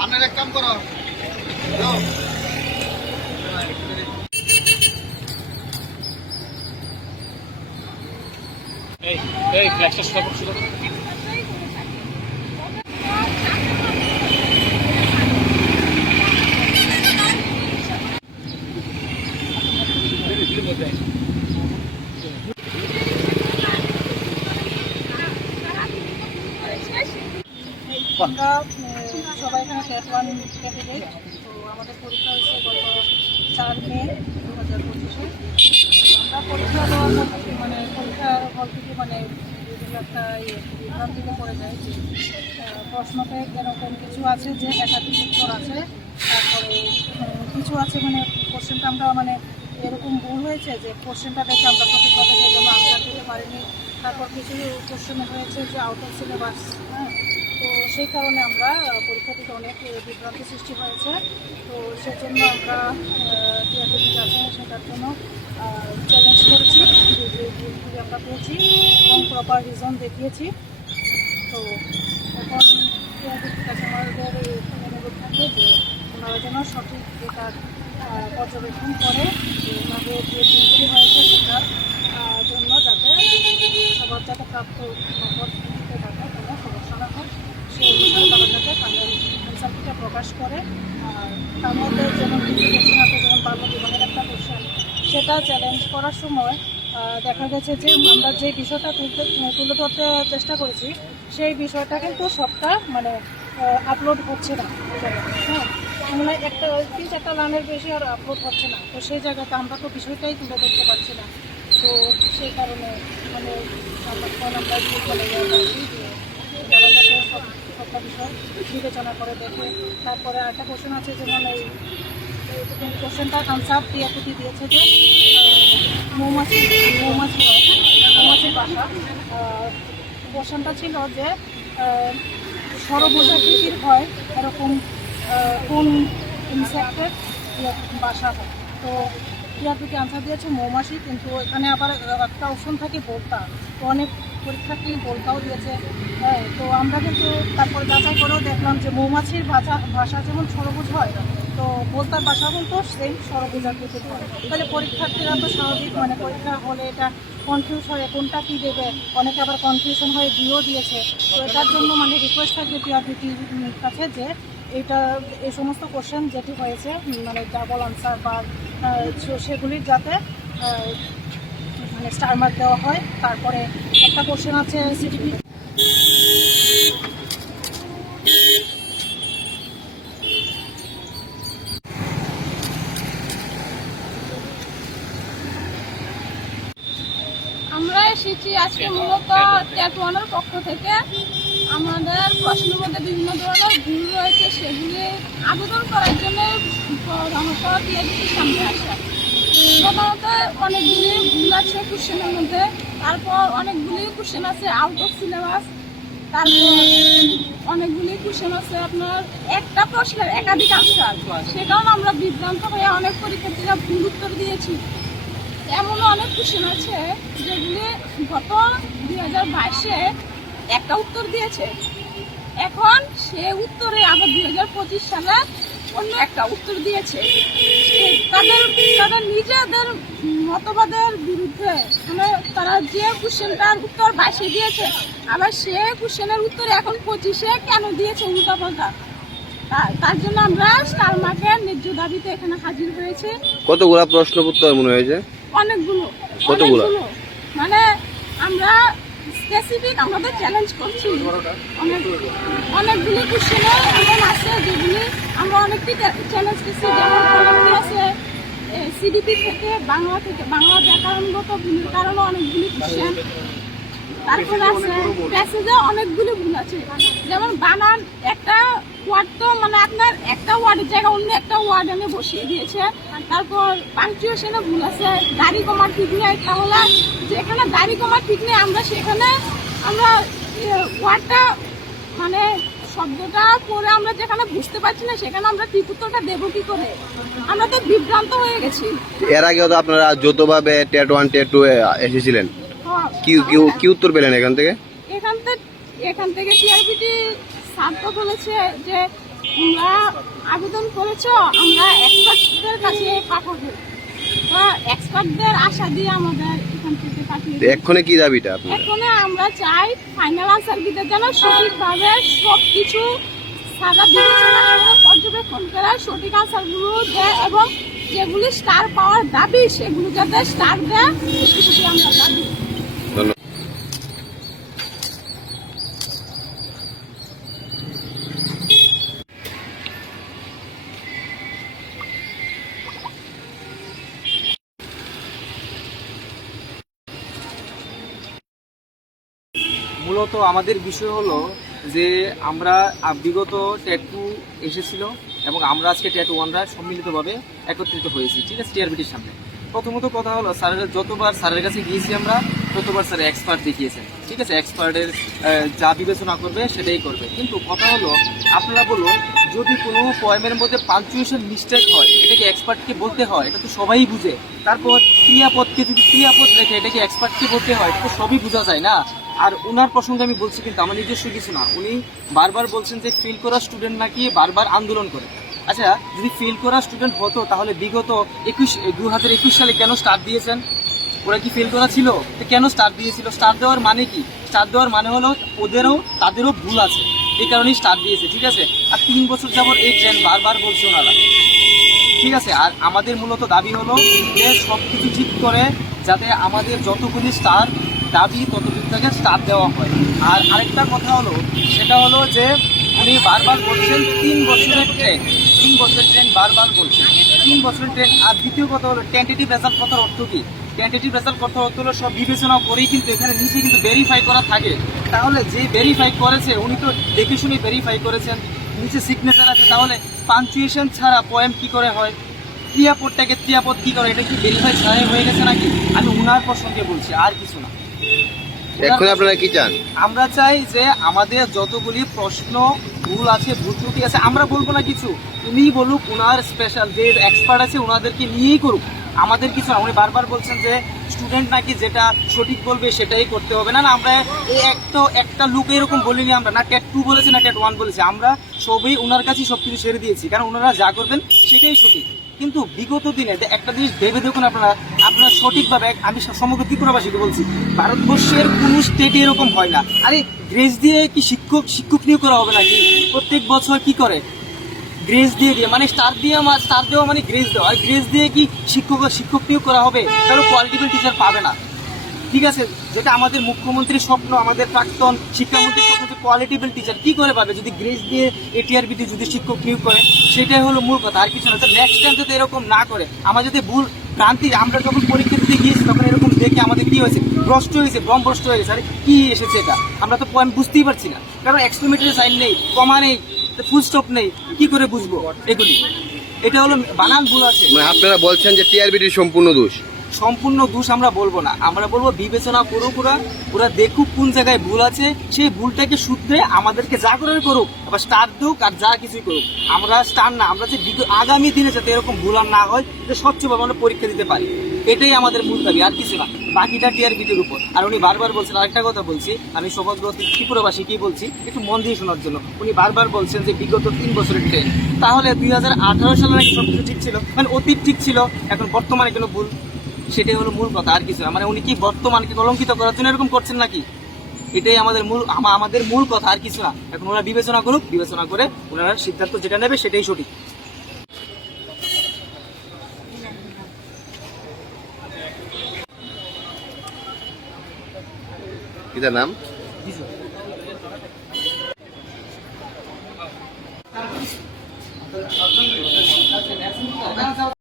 আপনার এক কাম করো। এই এই ফ্ল্যাশটা শুরু করছিল আমরা আহ, তো আমাদের পরীক্ষা হয়েছে গত চার মে দু হাজার পঁচিশে আমরা পরীক্ষা মানে পরীক্ষার হল থেকে মানে একটা বিভ্রান্তিতে পড়ে যায় যে প্রশ্নতে এরকম কিছু আছে যে একাধিক উত্তর আছে তারপরে কিছু আছে মানে কোশ্চেনটা আমরা মানে এরকম ভুল হয়েছে যে কোশ্চেনটা দেখে আমরা সঠিকভাবে সেই জন্য আনসার দিতে পারিনি তারপর কিছু কোশ্চেন হয়েছে যে আউট অফ সিলেবাস হ্যাঁ সেই কারণে আমরা পরীক্ষা থেকে অনেক বিভ্রান্তি সৃষ্টি হয়েছে। তো সেজন্য আমরা টিআরটিভি আছে সেটার জন্য চ্যালেঞ্জ করেছি আমরা পেয়েছি এবং প্রপার রিজন দেখিয়েছি। তো এখন টিআরটিভির কাছে আমাদের অনুরোধ থাকবে যে ওনারা যেন সঠিক আহ, পর্যবেক্ষণ করে যে যে ভুলগুলি হয়েছে সেটার জন্য যাতে সবার যাতে প্রাপ্ত নম্বর দিতে যাতে কোনো সমস্যা না হয়। সেই তাদের প্রকাশ করে আর তার মধ্যে যেমন একটা সেটা চ্যালেঞ্জ করার সময় দেখা গেছে যে আমরা যে বিষয়টা তুলতে, তুলে ধরতে চেষ্টা করেছি, সেই বিষয়টা কিন্তু সবটা মানে আপলোড হচ্ছে না। হ্যাঁ মানে একটা তিন চারটা লাইনের বেশি আর আপলোড হচ্ছে না। তো সেই জায়গাতে আমরা তো বিষয়টাই তুলে ধরতে পারছি না। তো সেই কারণে মানে আমরা ফোন আমরা সবটা বিষয় বিবেচনা করে দেখে। তারপরে একটা কোশ্চেন আছে যেমন এই কোশ্চেনটার আনসার টিয়াকুটি দিয়েছে যে মৌমাছি মৌমাছি মৌমাছির বাসা। কোশ্চেনটা ছিল যে আহ, সরবোঝাকৃতির হয় এরকম কোন ইনসেক্টের বাসা হয়? তো টিয়াকুটি আনসার দিয়েছে মৌমাছি কিন্তু এখানে আবার একটা অপশন থাকে বোলতা তো অনেক পরীক্ষার্থী বোলতাও দিয়েছে। হ্যাঁ তো আমরা কিন্তু তারপর যাচাই করেও দেখলাম যে মৌমাছির ভাষা ভাষা যেমন সরবুজ হয়, তো বোলতার ভাষা কিন্তু সেম সরবুজাকৃতির হয় তাহলে পরীক্ষার্থীরা তো স্বাভাবিক মানে পরীক্ষা হলে এটা কনফিউজ হয়ে, কোনটা কী দেবে? অনেকে আবার কনফিউশন হয়ে দিয়েও দিয়েছে। তো এটার জন্য মানে রিকোয়েস্ট থাকবে টিআরবিটির কাছে যে এটা এই সমস্ত কোশ্চেন যেটি হয়েছে মানে ডাবল আনসার বা সেগুলির যাতে মানে স্টার মার্ক দেওয়া হয়। তারপরে একটা কোশ্চেন আছে সিটিপি আমরা এসেছি আজকে মূলত ট্যাটওয়ানের পক্ষ থেকে। আমাদের প্রশ্নের মধ্যে বিভিন্ন ধরনের ভুল রয়েছে, সেগুলি আবেদন করার জন্য সামনে আসা। প্রধানত অনেকগুলি ভুল আছে কোশ্চেনের মধ্যে। তারপর অনেকগুলি কোশ্চেন আছে আউট অফ সিলেবাস তারপর অনেকগুলি কোশ্চেন আছে আপনার, একটা প্রশ্নের একাধিক সে আমরা বিভ্রান্ত হয়ে অনেক পরীক্ষার্থীরা ভুল উত্তর দিয়েছি। এমনও অনেক আছে যেগুলি গত হাজার বাইশে একটা উত্তর দিয়েছে। এখন সে উত্তরে আবার দুই হাজার পঁচিশ সালে অন্য একটা উত্তর দিয়েছে তাদের তাদের নিজেদের মতবাদের বিরুদ্ধে মানে তারা যে কোশ্চেনটার উত্তর বাইশে দিয়েছে আবার সে কোশ্চেনের উত্তর এখন পঁচিশে কেন দিয়েছে উল্টা পাল্টা তা- তার জন্য আমরা স্টার মার্কের ন্যায্য দাবিতে এখানে হাজির হয়েছে। কতগুলা প্রশ্ন উত্তর মনে হয়েছে? অনেকগুলো কতগুলো? মানে আমরা স্পেসিফিক আমাদের চ্যালেঞ্জ করছি। অনেক অনেকগুলি কোশ্চেনে এমন আছে যেগুলি আমরা অনেকটি চ্যালেঞ্জ করছি। যেমন আছে সিডিপি থেকে বাংলা থেকে বাংলা ব্যাকরণগত ভুলের কারণে অনেকগুলি কোশ্চেন তারপরে আছে প্যাসেজে অনেকগুলি ভুল আছে। যেমন বানান একটা ওয়ার্ড তো মানে আপনার একটা ওয়ার্ডের জায়গায় অন্য একটা ওয়ার্ড এনে বসিয়ে দিয়েছে। তারপর পাংচুয়েশনে ভুল আছে। দাড়ি কমার ঠিক নেই তাহলে দাড়ি ঠিক নেই আমরা সেখানে আমরা ওয়ার্ডটা মানে শব্দটা পরে আমরা যেখানে বুঝতে পারছি না সেখানে আমরা ঠিক উত্তরটা দেবো কি করে? আমরা তো বিভ্রান্ত হয়ে গেছি। এর আগেও তো আপনারা যৌথভাবে টেট ওয়ান টেট টু এসেছিলেন। হ্যাঁ। কি কি উত্তর পেলেন এখান থেকে? এখান থেকে এখান থেকে টিআরবিটি স্যার তো বলেছে যে তোমরা আবেদন করেছ আমরা এক্সপার্টদের কাছে পাঠাবো। এক্সপার্টদের আশা দিয়ে আমাদের এখান থেকে পাঠিয়ে এক্ষণে কি দাবিটা আপনার এখন আমরা চাই ফাইনাল আনসার দিতে যেন সঠিকভাবে সব কিছু বিবেচনা করে পর্যবেক্ষণ করে সঠিক আনসারগুলো দেয় এবং যেগুলি স্টার পাওয়ার দাবি সেগুলো যাতে স্টার দেয় সেগুলি আমরা দাবি মূলত আমাদের বিষয় হলো যে আমরা বিগত ট্যাটু এসেছিল এবং আমরা আজকে ট্যাটু ওয়ানরা সম্মিলিতভাবে একত্রিত হয়েছি, ঠিক আছে, টিআরবিটির সামনে। প্রথমত কথা হলো, স্যারের যতবার স্যারের কাছে গিয়েছি আমরা, ততবার স্যার এক্সপার্ট দেখিয়েছেন, ঠিক আছে এক্সপার্টের যা বিবেচনা করবে সেটাই করবে। কিন্তু কথা হলো, আপনারা বলুন, যদি কোনো পয়েমের মধ্যে পাঞ্চুয়েশন মিস্টেক হয়, এটাকে এক্সপার্টকে বলতে হয়, এটা তো সবাই বুঝে, তারপর ক্রিয়াপদকে যদি ক্রিয়াপদ রেখে এটাকে এক্সপার্টকে বলতে হয় তো সবই বোঝা যায় না। আর ওনার প্রসঙ্গে আমি বলছি কিন্তু আমার নিজস্ব কিছু না। উনি বারবার বলছেন যে ফিল করা স্টুডেন্ট নাকি বারবার আন্দোলন করে। আচ্ছা যদি ফেল করা স্টুডেন্ট হতো, তাহলে বিগত একুশ দু হাজার একুশ সালে কেন স্টার্ট দিয়েছেন? ওরা কি ফেল করা ছিল? তো কেন স্টার্ট দিয়েছিল? স্টার্ট দেওয়ার মানে কি? স্টার্ট দেওয়ার মানে হলো ওদেরও, তাদেরও ভুল আছে। এই কারণেই স্টার্ট দিয়েছে, ঠিক আছে? আর তিন বছর যাবত এই ট্রেন বারবার বলছে ওনারা। ঠিক আছে? আর আমাদের মূলত দাবি হলো যে সব কিছু ঠিক করে যাতে আমাদের যতগুলি স্টার দাবি থেকে স্টার দেওয়া হয়। আর আরেকটা কথা হলো, সেটা হলো যে উনি বারবার বলছেন তিন বছরের ট্রেন তিন বছরের ট্রেন বারবার বলছেন। তিন বছরের ট্রেন আর দ্বিতীয় কথা হলো টেন্টেটিভ রেজাল্ট কথার অর্থ কি? টেন্টেটিভ রেজাল্ট অর্থ হলো, সব বিবেচনা করেই কিন্তু এখানে নিচে কিন্তু ভেরিফাই করা থাকে। তাহলে যে ভেরিফাই করেছে, উনি তো দেখে শুনে ভেরিফাই করেছেন, নিচে সিগনেচার আছে, তাহলে পাঞ্চুয়েশন ছাড়া পয়েন্ট কি করে হয়? ক্রিয়াপদটাকে ক্রিয়াপদ কি করে? এটা কি ভেরিফাই ছাড়াই হয়ে গেছে নাকি? আমি উনার প্রসঙ্গে বলছি, আর কিছু না। এখন আপনারা কি চান? আমরা চাই যে আমাদের যতগুলি প্রশ্ন, ভুল আছে, ভুল ত্রুটি আছে, আমরা বলব না কিছু। উনি বলুক ওনার স্পেশাল যে এক্সপার্ট আছে ওনাদেরকে নিয়েই করুক। আমাদের কিছু উনি বারবার বলছেন যে স্টুডেন্ট নাকি যেটা সঠিক বলবে, সেটাই করতে হবে। না না, আমরা এই একটা একটা লুক এরকম বলিনি আমরা। না ট্যাট টু বলেছি, না ট্যাট ওয়ান বলেছি। আমরা সবই ওনার কাছেই সব কিছু ছেড়ে দিয়েছি। কারণ ওনারা যা করবেন, সেটাই সঠিক। কিন্তু বিগত দিনে একটা জিনিস ভেবে দেখুন আপনারা আপনারা সঠিকভাবে আমি সমগ্র ত্রিপুরাবাসীকে বলছি, ভারতবর্ষের কোনো স্টেটে এরকম হয় না। আরে গ্রেস দিয়ে কি শিক্ষক শিক্ষক নিয়োগ করা হবে নাকি? প্রত্যেক বছর কি করে? গ্রেস দিয়ে দিয়ে মানে স্টার দিয়ে স্টার দেওয়া মানে গ্রেস দেওয়া। আর গ্রেস দিয়ে কি শিক্ষক শিক্ষক নিয়োগ করা হবে? তাহলে কোয়ালিটিফুল টিচার পাবে না। ঠিক আছে, যেটা আমাদের মুখ্যমন্ত্রীর স্বপ্ন, আমাদের প্রাক্তন শিক্ষামন্ত্রীর স্বপ্ন যে কোয়ালিটিবল টিচার কি করে পাবে? যদি গ্রেস দিয়ে এটিআরবিতে যদি শিক্ষক নিয়োগ করে, সেটাই হলো মূল কথা, আর কিছু না। নেক্সট টাইম যদি এরকম না করে, আমার যদি ভুল ভ্রান্তি, আমরা যখন পরীক্ষা দিতে গিয়েছি, তখন এরকম দেখে আমাদের কি হয়েছে? ভ্রষ্ট হয়েছে, ভ্রম ভ্রষ্ট হয়ে গেছে। আরে, কি এসেছে এটা? আমরা তো পয়েন্ট বুঝতেই পারছি না। কারণ এক্সপ্লোমেটারি সাইন নেই কমা নেই ফুল স্টপ নেই। কি করে বুঝব এগুলি? এটা হলো বানান ভুল আছে। মানে আপনারা বলছেন যে টিআরবিটির সম্পূর্ণ দোষ। সম্পূর্ণ দোষ আমরা বলব না। আমরা বলব বিবেচনা করুক ওরা ওরা দেখুক কোন জায়গায় ভুল আছে, সেই ভুলটাকে শুধরে আমাদেরকে যা করে করুক, আবার স্টার দুক আর যা কিছুই করুক। আমরা স্টার না, আমরা যে আগামী দিনে যাতে এরকম ভুল আর না হয় যে স্বচ্ছভাবে আমরা পরীক্ষা দিতে পারি। এটাই আমাদের মূল দাবি, আর কিছু না। বাকিটা টিআরবিটির উপর। আর উনি বারবার বলছেন, আরেকটা কথা বলছি, আমি সমগ্র ত্রিপুরাবাসী কি বলছি, একটু মন দিয়ে শোনার জন্য। উনি বারবার বলছেন যে বিগত তিন বছরের ট্রেন তাহলে দুই হাজার আঠারো সালে নাকি সবকিছু ঠিক ছিল মানে অতীত ঠিক ছিল, এখন বর্তমানে কোনো ভুল সেটাই হলো মূল কথা আর কিছু না। মানে উনি কি বর্তমানকে কলঙ্কিত করার জন্য এরকম করছেন নাকি? এটাই আমাদের মূল আমাদের মূল কথা আর কিছু না। এখন ওরা বিবেচনা করুক বিবেচনা করে ওনারা সিদ্ধান্ত যেটা নেবে সেটাই সঠিক। নাম?